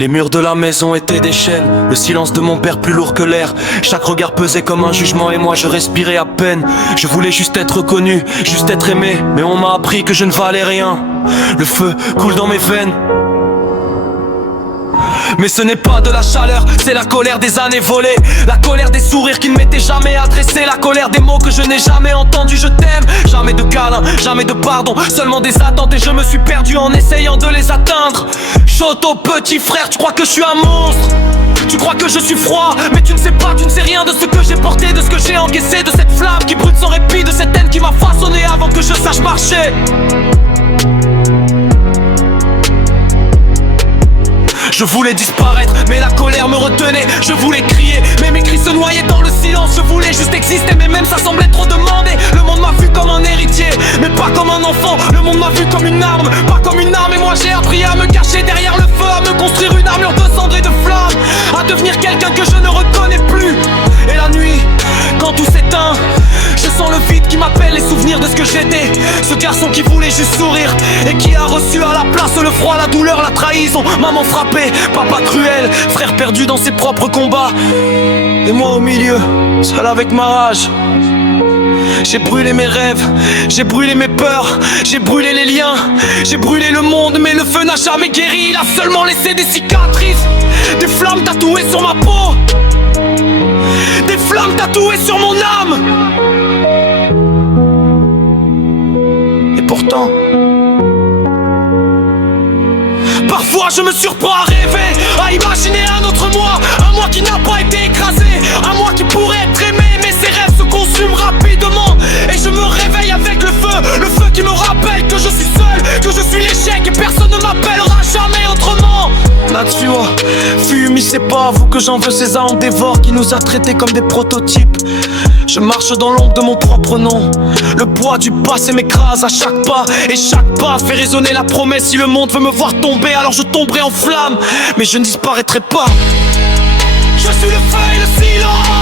Les murs de la maison étaient des chaînes, le silence de mon père plus lourd que l'air. Chaque regard pesait comme un jugement et moi je respirais à peine. Je voulais juste être reconnu, juste être aimé, mais on m'a appris que je ne valais rien. Le feu coule dans mes veines. Mais ce n'est pas de la chaleur, c'est la colère des années volées. La colère des sourires qui ne m'étaient jamais adressés. La colère des mots que je n'ai jamais entendus. Je t'aime, jamais de câlin, jamais de pardon. Seulement des attentes et je me suis perdu en essayant de les atteindre. Choto petit frère, tu crois que je suis un monstre? Tu crois que je suis froid, mais tu ne sais pas, tu ne sais rien de ce que j'ai porté, de ce que j'ai encaissé, de cette flamme qui brûle sans répit, de cette haine qui m'a façonné avant que je sache marcher. Je voulais disparaître, mais la colère me retenait. Je voulais crier, mais mes cris se noyaient dans le silence. Je voulais juste exister, mais même ça semblait trop demander. Le monde m'a vu comme un héritier, mais pas comme un enfant. Le monde m'a vu comme une arme, pas comme une arme. Et moi j'ai appris à me cacher derrière le feu, à me construire une armure de cendres et de flammes, à devenir quelqu'un que je ne reconnais plus. Et la nuit, quand tout s'éteint, je sens le vide qui m'appelle, les souvenirs de ce que j'étais. Ce garçon qui voulait juste sourire et qui a reçu à la place le froid, la douleur, la trahison. Maman frappée, papa cruel, frère perdu dans ses propres combats. Et moi au milieu, seul avec ma rage. J'ai brûlé mes rêves, j'ai brûlé mes peurs, j'ai brûlé les liens, j'ai brûlé le monde, mais le feu n'a jamais guéri. Il a seulement laissé des cicatrices, des flammes tatouées sur ma peau, des flammes tatouées sur mon âme. Et pourtant, parfois je me surprends à rêver, à imaginer un autre moi, un moi qui n'a pas été écrasé, un moi qui pourrait être aimé, mais ses rêves se consument rapidement. Et je me réveille avec le feu qui me rappelle que je suis seul, que je suis l'échec et personne ne m'appellera jamais autrement. Natsuo, Fumi, c'est pas à vous que j'en veux, ces âmes dévore qui nous a traités comme des prototypes. Je marche dans l'ombre de mon propre nom. Le poids du passé m'écrase à chaque pas, et chaque pas fait résonner la promesse. Si le monde veut me voir tomber, alors je tomberai en flammes, mais je ne disparaîtrai pas. Je suis le feu et le silence.